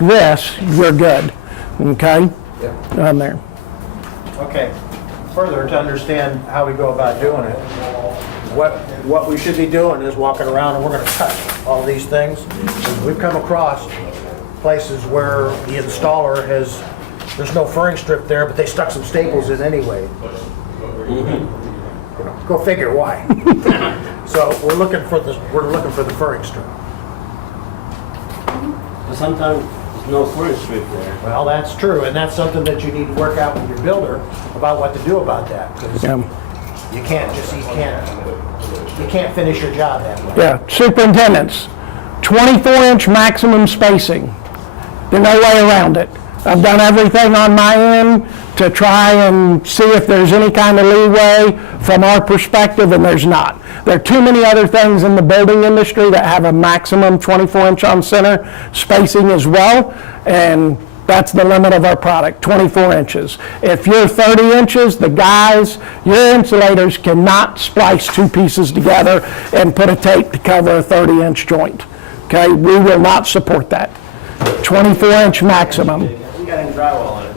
like this, you're good, okay? On there. Okay, further to understand how we go about doing it, what we should be doing is walking around and we're gonna cut all these things. We've come across places where the installer there's no furring strip there, but they stuck some staples in anyway. Go figure why. So we're looking for the furring strip. But sometimes there's no furring strip there. Well, that's true, and that's something that you need to work out with your builder about what to do about that. 'Cause Yeah. you can't finish your job that way. Yeah, superintendents, 24-inch maximum spacing. There's no way around it. I've done everything on my end to try and see if there's any kind of leeway from our perspective, and there's not. There are too many other things in the building industry that have a maximum 24-inch on center spacing as well, and that's the limit of our product, 24 inches. If you're 30 inches, your insulators cannot splice two pieces together and put a tape to cover a 30-inch joint. Okay, we will not support that. 24-inch maximum. You got any drywall on it,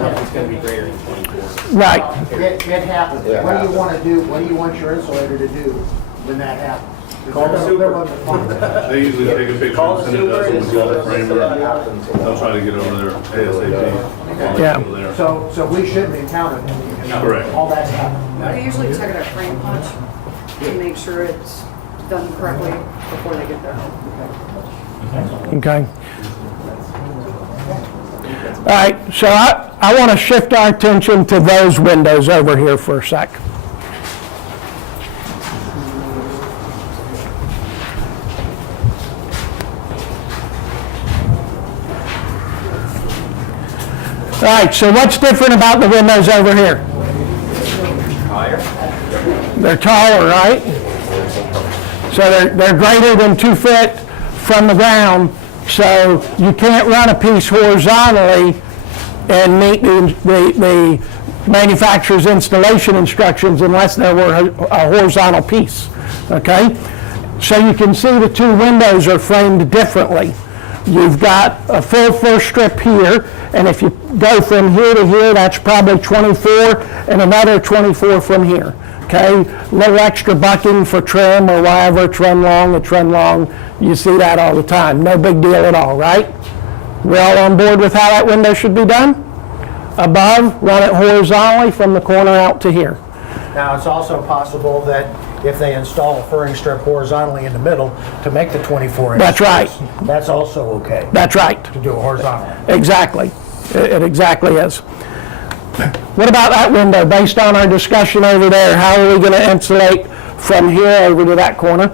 nothing's gonna be greater than 24. Right. It happens. What do you want to do? What do you want your insulator to do when that happens? Call the super. They usually take a picture Call and the send it to us super and and we call the see framer. what happens. They'll try to get over there ASAP. Yeah. There. So we shouldn't encounter Correct. all that's happening. They usually check it at frame punch to make sure it's done correctly before they get there. Okay. All right, so I want to shift our attention to those windows over here for a sec. All right, so what's different about the windows over here? Higher? They're taller, right? So they're greater than 2 feet from the ground, so you can't run a piece horizontally and meet the manufacturer's installation instructions unless there were a horizontal piece, okay? So you can see the two windows are framed differently. You've got a full first strip here, and if you go from here to here, that's probably 24, and another 24 from here. Okay, little extra bucking for trim or wherever it's run long. You see that all the time. No big deal at all, right? We all on board with how that window should be done? Above, run it horizontally from the corner out to here. Now, it's also possible that if they install a furring strip horizontally in the middle to make the 24 inch. That's right. That's also okay That's right. to do it horizontally. Exactly. It exactly is. What about that window? Based on our discussion over there, how are we going to insulate from here over to that corner?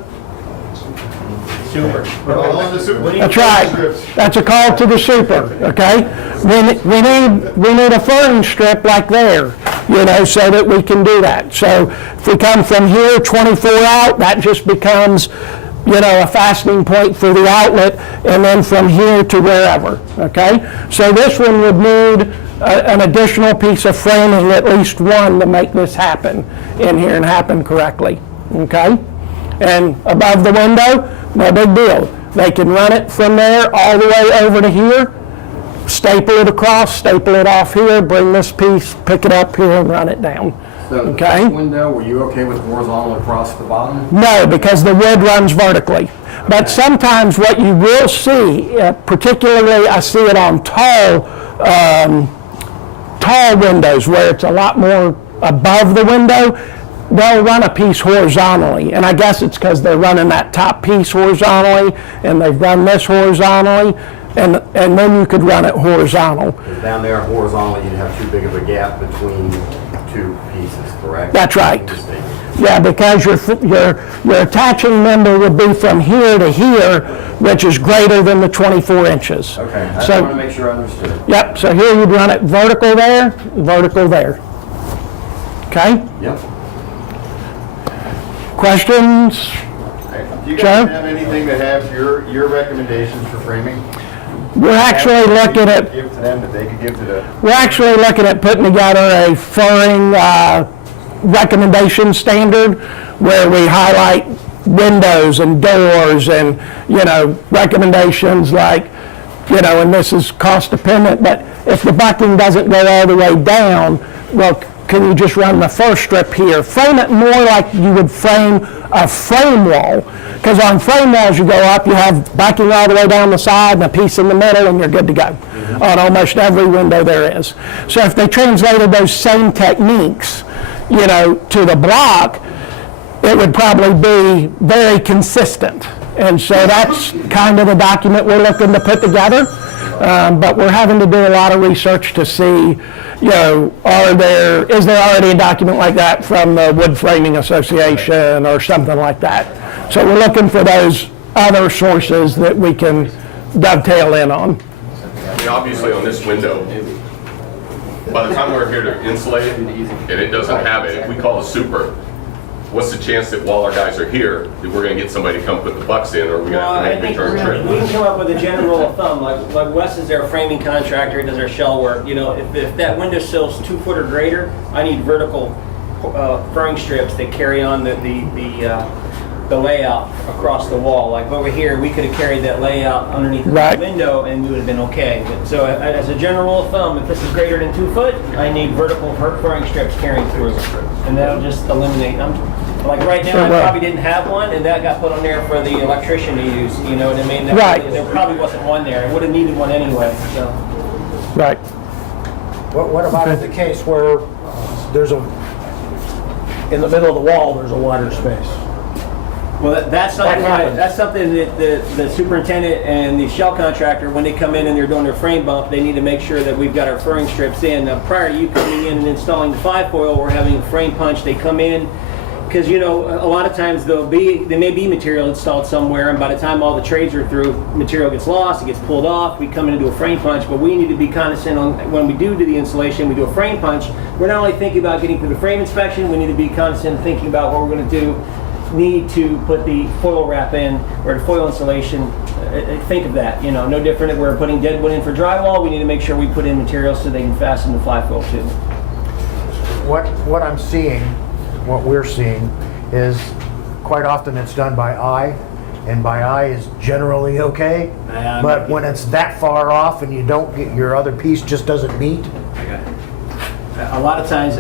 Super. That's right. That's a call to the super, okay? We need a furring strip like there, so that we can do that. So if we come from here 24 out, that just becomes, a fastening point for the outlet, and then from here to wherever, okay? So this one would need an additional piece of framing, at least one, to make this happen in here and happen correctly, okay? And above the window, no big deal. They can run it from there all the way over to here, staple it across, staple it off here, bring this piece, pick it up here and run it down. So the Okay. first window, were you okay with horizontal across the bottom? No, because the wood runs vertically. But sometimes what you will see, particularly I see it on tall windows where it's a lot more above the window, they'll run a piece horizontally. And I guess it's because they're running that top piece horizontally and they've run this horizontally, and then you could run it horizontal. Down there horizontally, you'd have too big of a gap between two pieces, correct? That's right. Yeah, because your attaching member would be from here to here, which is greater than the 24 inches. Okay, I just So- want to make sure I understood. Yep, so here you'd run it vertical there, vertical there. Okay? Yep. Questions? Do you Joe? guys have anything that have your recommendations for framing? We're actually looking at Give to them that they could give to the, putting together a furring recommendation standard where we highlight windows and doors and, recommendations like you know, and this is cost dependent, but if the bucking doesn't go all the way down, well, can you just run the first strip here? Frame it more like you would frame a frame wall, because on frame walls you go up, you have bucking all the way down the side and a piece in the middle, and you're good to go on almost every window there is. So if they translated those same techniques, you know, to the block, it would probably be very consistent. And so that's kind of the document we're looking to put together. But we're having to do a lot of research to see, you know, is there already a document like that from the Wood Framing Association or something like that? So we're looking for those other sources that we can dovetail in on. I mean, obviously on this window, by the time we're here to insulate it, and it doesn't have it, if we call a super, what's the chance that while our guys are here, that we're gonna get somebody to come put the bucks in, or are we Well, gonna I have to make think a return we trip? can come up with a general rule of thumb, like Wes is our framing contractor, does our shell work. You know, if that windowsill's 2 foot or greater, I need vertical furring strips that carry on the layout across the wall. Like over here, we could have carried that layout underneath Right. the window and we would have been okay. But so as a general rule of thumb, if this is greater than 2 foot, I need vertical furring strips carrying through. And that'll just eliminate them. Like right now, Sure I will. probably didn't have one, and that got put on there for the electrician to use, you know what I mean? That Right. There probably wasn't one there. It would have needed one anyway, so. Right. What about in the case where there's in the middle of the wall, there's a water space? Well, that's something, happens. that's something that the superintendent and the shell contractor, when they come in and they're doing their frame bump, they need to make sure that we've got our furring strips in. Now, prior to you coming in and installing the 5-foil, we're having a frame punch. They come in, because you know, a lot of times there may be material installed somewhere, and by the time all the trades are through, material gets lost, it gets pulled off, we come in and do a frame punch. But we need to be cognizant on when we do the installation, we do a frame punch, we're not only thinking about getting through the frame inspection, we need to be cognizant of thinking about what we're going to do, need to put the foil wrap in, or the foil insulation. Think of that, you know, no different if we're putting dead wood in for drywall, we need to make sure we put in materials so they can fasten the 5-foil too. What I'm seeing, what we're seeing, is quite often it's done by eye, and by eye is generally okay. But when it's that far off and you don't get, your other piece just doesn't meet, A lot of times,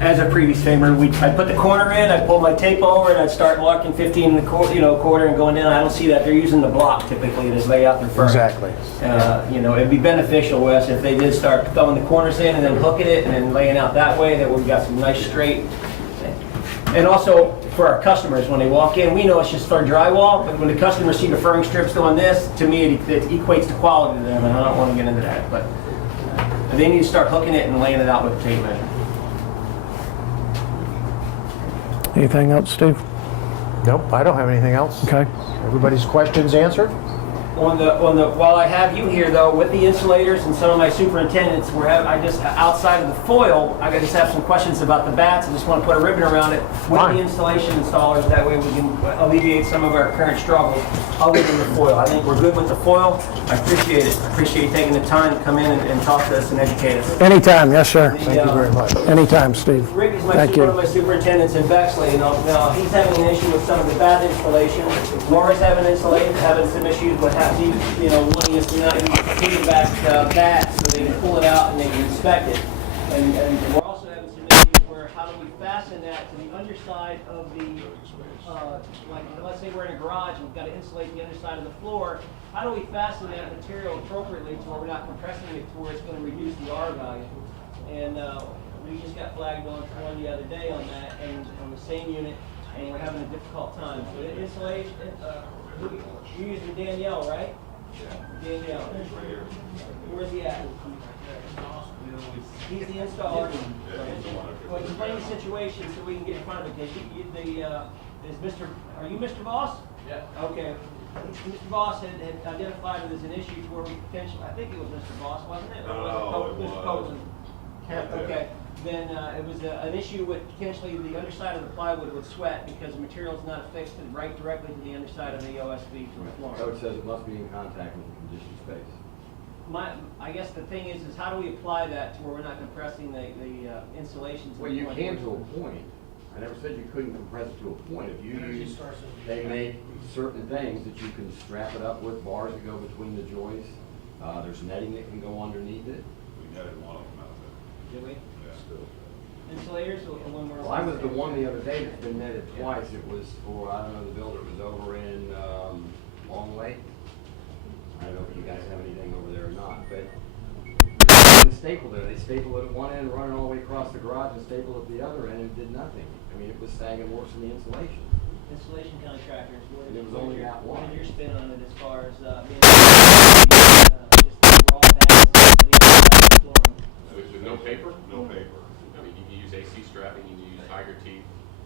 as a previous framer, I'd put the corner in, I'd pull my tape over, and I'd start marking 15 in the quarter and going down. I don't see that. They're using the block typically to lay out their fur. exactly. You know, it'd be beneficial, Wes, if they did start throwing the corners in and then hooking it and then laying out that way, that we've got some nice straight. And also for our customers, when they walk in, we know it's just for drywall, but when the customers see the furring strips doing this, to me, it equates to quality to them, and I don't want to get into that. But they need to start hooking it and laying it out with a tape measure. Anything else, Steve? Nope, I don't have anything else. Okay. Everybody's questions answered? While I have you here though, with the insulators and some of my superintendents, outside of the foil, I just have some questions about the bats. I just want to put a ribbon around it with Fine. the installation installers. That way we can alleviate some of our current struggles other than the foil. I think we're good with the foil. I appreciate it. I appreciate you taking the time to come in and talk to us and educate us. Anytime, yes, sir. Thank you very much. Anytime, Steve. Rick is Thank one of you. my superintendents in Bexley, and now he's having an issue with some of the bat installation. Laura's having some issues with wanting us to not use piggyback bats so they can pull it out and they can inspect it. And we're also having some issues where how do we fasten that to the underside of the, like let's say we're in a garage and we've got to insulate the underside of the floor. How do we fasten that material appropriately to where we're not compressing it to where it's going to reduce the R value? And we just got flagged on one the other day on that, and on the same unit, and we're having a difficult time. So insulation, you're using Danielle, right? Danielle. Where's he at? He's the installer. Well, explain the situation so we can get in front of it. Are you Mr. Voss? Yeah. Okay. Mr. Voss had identified it as an issue to where we potentially, I think it was Mr. Voss, wasn't it? Or was it Mr. Copeland? Okay. Then it was an issue with potentially the underside of the plywood would sweat because the material is not affixed right directly to the underside of the OSB from the floor. Code says it must be in contact with the conditioned space. I guess the thing is how do we apply that to where we're not compressing the insulation? Well, you can to a point. I I never said you couldn't compress it to a point. If you use, they make certain things that you can strap it up with, bars that go between the joists. There's netting that can go underneath it. We got it one of them out Did we? there. Insulators or one more? Well, I was the one the other day that's been netted twice. It was for, I don't know the builder, it was over in, Long Lake. I don't know if you guys have anything over there or not, but they stapled it. They stapled it at one end, running all the way across the garage, and stapled it at the other end, and did nothing. I mean, it was sagging worse than the insulation. Installation contractors, what And is it was only that one. what is your spin on it as far as, being, just raw bats to the outside storm? With no paper? No paper. I mean, you can use AC strapping, you can use tiger teeth,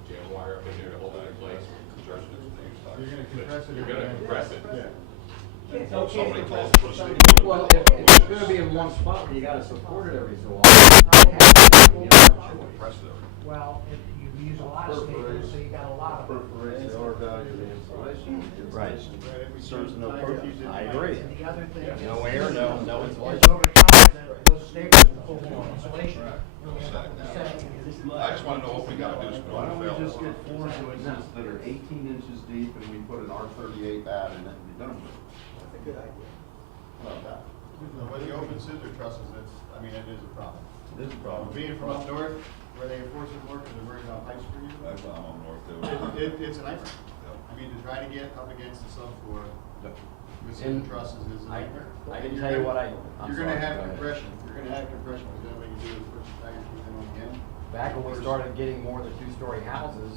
jam wire up in there to hold it in place. Construction is the use. You're gonna compress it. You're gonna compress it. It's okay Somebody to calls compress for it. somebody. Well, if it's gonna be in one spot, where you gotta support it every so often. You have to, you know, Press it over. Well, if you use a lot of staples, so you got a lot of it. Perforates the R value of the insulation. Right. Serves no purpose. I agree. And the other thing is. No air, no Is insulation. over time, that those staples will pull more insulation. I just wanna know what we gotta do. Why don't we just get 4 joists that are 18 inches deep and we put an R38 bat in it and be done with it? That's a good idea. How about that? With the open scissor trusses, it is a problem. It is a problem. Being from up north, where they enforce it more because they're worried about pipes for you, That's why I'm on north too. it's a nightmare. I mean, to try to get up against the subfloor with scissor And trusses is a nightmare. I can And tell you what I'm You're gonna sorry, have go ahead. compression, you're gonna have compression, because the only way you do is put the tiger teeth in on the end. Back when we started getting more than 2-story houses,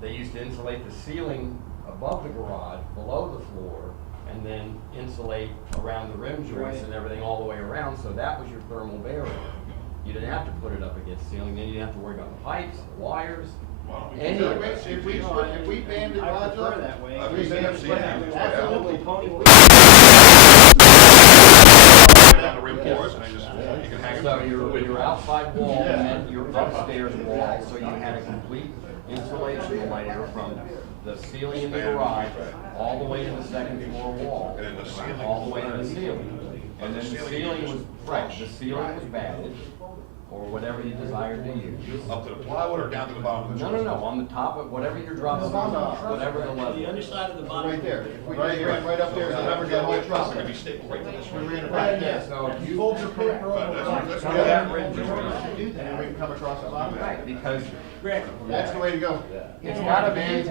they used to insulate the ceiling above the garage, below the floor, and then insulate around the rim joists and everything all the way around, so that was your thermal barrier. You didn't have to put it up against the ceiling, then you didn't have to worry about the pipes, the wires, any So of it. if we band it, I Roger, prefer that way. I've seen that. Absolutely, Tony. Down the rim floors and they just, you can hang it. So your outside wall and your upstairs wall, so you had a complete insulation layer from the ceiling in the garage all the way to the second floor wall. And then the ceiling. All the way to the ceiling. And then the ceiling was, right, the ceiling was batted, or whatever you desired to use. Up to the plywood or down to the bottom of the No, joist? no, no, on the top of, whatever your drop is, whatever the level. The underside of the bottom. right there, if we right up there, remember that whole truss. It's gonna be stapled right to this We one. ran it right there. So if you Fold your paper But over. that's some good. of that rim joist, And we can come across the bottom. right, because Rick, That's the way to go. it's gotta be,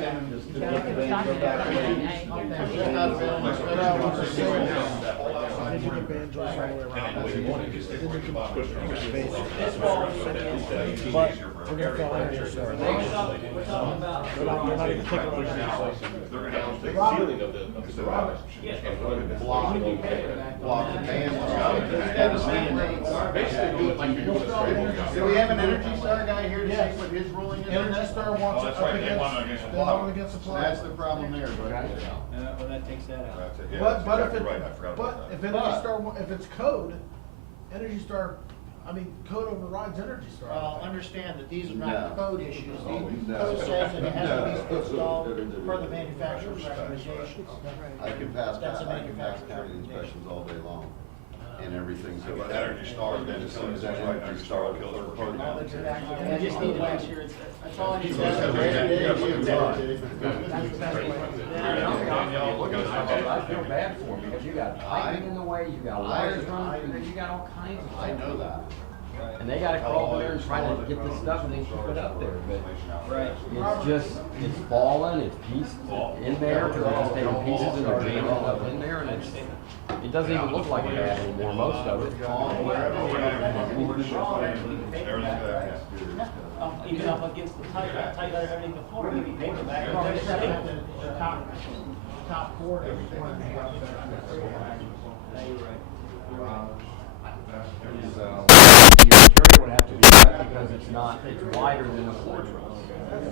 this wall is We're gonna fill in here, so. we're talking about. We're not gonna take a look at They're gonna have to take Robert. Ceiling of the garage. And run it. Block the band. Basically, do it like you're doing a straight wall. Do we have an Energy Star guy here to see what his ruling is? Energy Star wants Oh, it that's up right, they against, want it against the they want plywood. it against the That's plywood. the problem there, but. Well, that takes that out. That's it, yeah, But, that's but if exactly it, right, I forgot but about if that. Energy Star, if it's code, Energy Star, I mean, code overrides Energy Star. Well, understand that these are not No. code issues. Oh, The no. code says that it has to be No. installed per the manufacturer's recommendations. I can pass, That's a I can pass manufacturer's county recommendation. inspections all day long, and everything's. So with Energy Star, then As soon as that right, Energy Star will kill it. All exactly. I just need to make sure it's, that's all I need to So it's know. gonna be- yeah, I feel bad for them, because you got piping in the way, you got wires running through there, you got all kinds of stuff. I know that. And they gotta crawl over there and try to get this stuff and then keep it up there, but Right. it's just, it's falling, it's pieced in there, because it's just taking pieces and they're jamming it up in there, and it doesn't even look like it has anymore, most of it. Even up against the tight underneath the floor, maybe paper back. No, it's that the top board is one of the So, your interior would have to be cut because it's not, it's wider than a floor truss.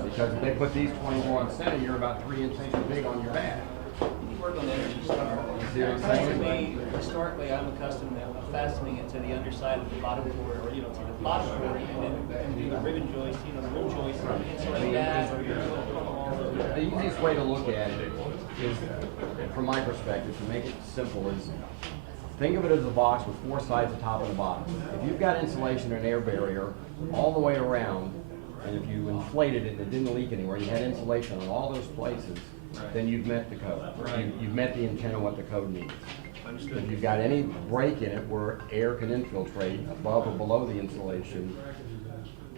Because if they put these 24 on center, you're about 3 inches big on your back. You work on Energy Star. See what I'm To saying? me, historically, I'm accustomed to fastening it to the underside of the bottom floor, or, to the bottom floor, and then do the ribbon joist, the rim joist, insulate that, or you're doing all the. The easiest way to look at it is, from my perspective, to make it simple, is think of it as a box with 4 sides, the top and the bottom. If you've got insulation and air barrier all the way around, and if you inflated it and it didn't leak anywhere, you had insulation on all those places, then you've met the code. You've met the intent of what the code needs. If you've got any break in it where air can infiltrate above or below the insulation,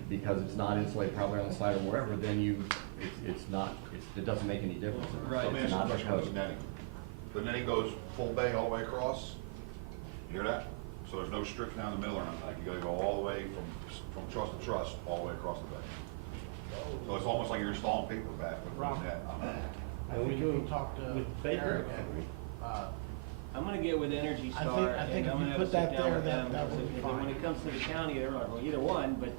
because it's not insulated probably on the side or wherever, then it doesn't make any difference. Let me It's ask you a not the question about code. the netting. The netting goes full bay all the way across, you hear that? So there's no strips down the middle or anything, you gotta go all the way from truss to truss, all the way across the bay. So it's almost like you're installing paper back with the net on that. I think we talked to Eric. I'm gonna get with Energy I Star. think and I'm if you gonna put sit that down there, with them, that would be because when fine. it comes to the county, they're like, well, either one, but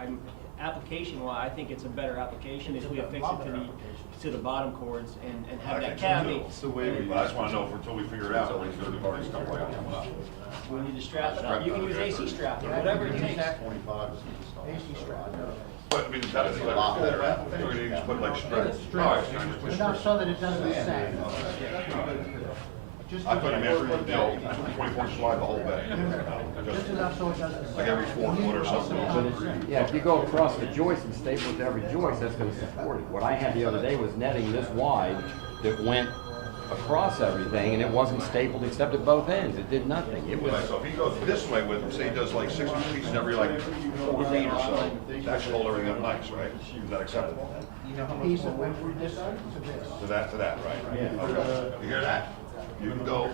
I'm, application-wise, I think it's a better application if we affix it to the bottom cords and have that cavity. It's the way we, I just wanna know until we figure it out, at least there's already stuff like that coming up. We need to strap it up. You can use AC strap, whatever it takes. 25 is the AC strap. But I mean, that's a lot better application. We're gonna just put like strips. All right, so just put But not strips. so that it doesn't sag. Just I put them every, 24 inch wide the whole bay. just enough so it doesn't sag. Like every 4 foot or something. Yeah, if you go across the joist and staple it to every joist, that's gonna support it. What I had the other day was netting this wide that went across everything, and it wasn't stapled except at both ends. It did nothing. It was, Right, so if he goes this way with them, say he does like 6 inch pieces every like 4 feet or so, that should hold everything up nice, right? Is that acceptable? Piece that went from this to this. To that, right? Yeah. Okay. You hear that? You can go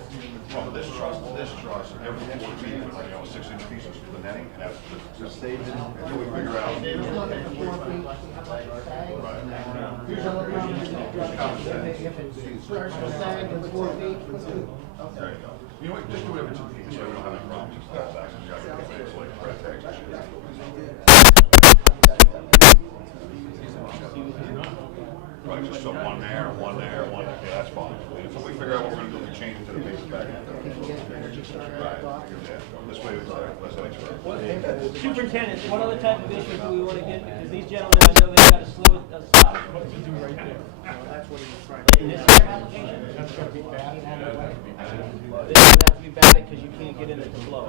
from this truss to this truss, and every 4 feet with like, 6 inch pieces for the netting, and that's just saving until we figure out. Just look at the 4 feet, how much it sags. Here's a look if it starts to sag in 4 feet. There you go. You know what, just do it every 2 feet, so we don't have any problems with that, actually, you gotta get things like red tags and shit. Right, just so one there, one there, one there, yeah, that's fine. Until we figure out what we're gonna do, we change it to the base back. Right, yeah, this way it's less extra. Superintendent, what other type of issues do we want to get? Because these gentlemen, I know they've got to slow us up. What did you do right there? That's what he was trying In this application? That's going to be bad. This would have to be bad because you can't get in it to blow.